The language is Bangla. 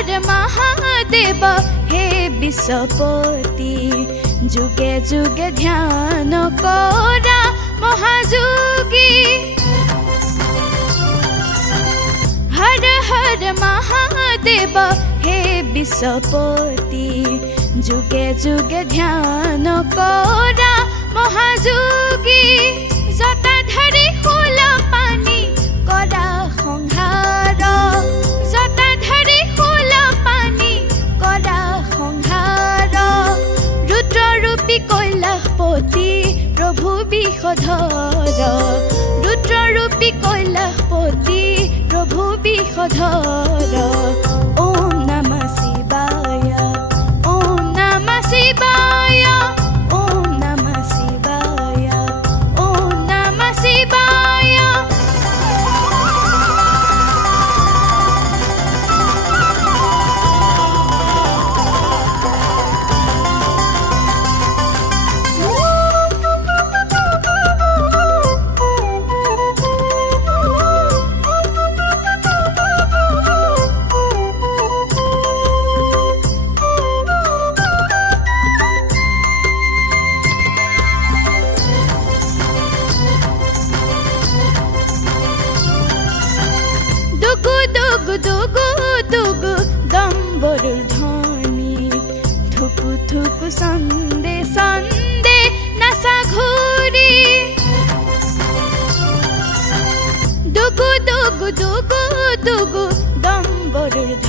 হর মহাদেব হে বিশ্বপতি যুগে যুগে ধ্যান করা মহাযোগী হর হর মহাদেব হে বিশ্বপতি যুগে যুগে ধ্যান করা মহাযোগী যত ধরি হল পা বিষধৰ ৰুদ্ৰৰূপী কৈলাশপতি প্ৰভু বিষধৰ ಸಂದೆ ಸಂದೆ ನಸಘೂರಿ ದುಗು ದುಗು ದುಗು ದುಗು ದಂಬರುಳ್ಧ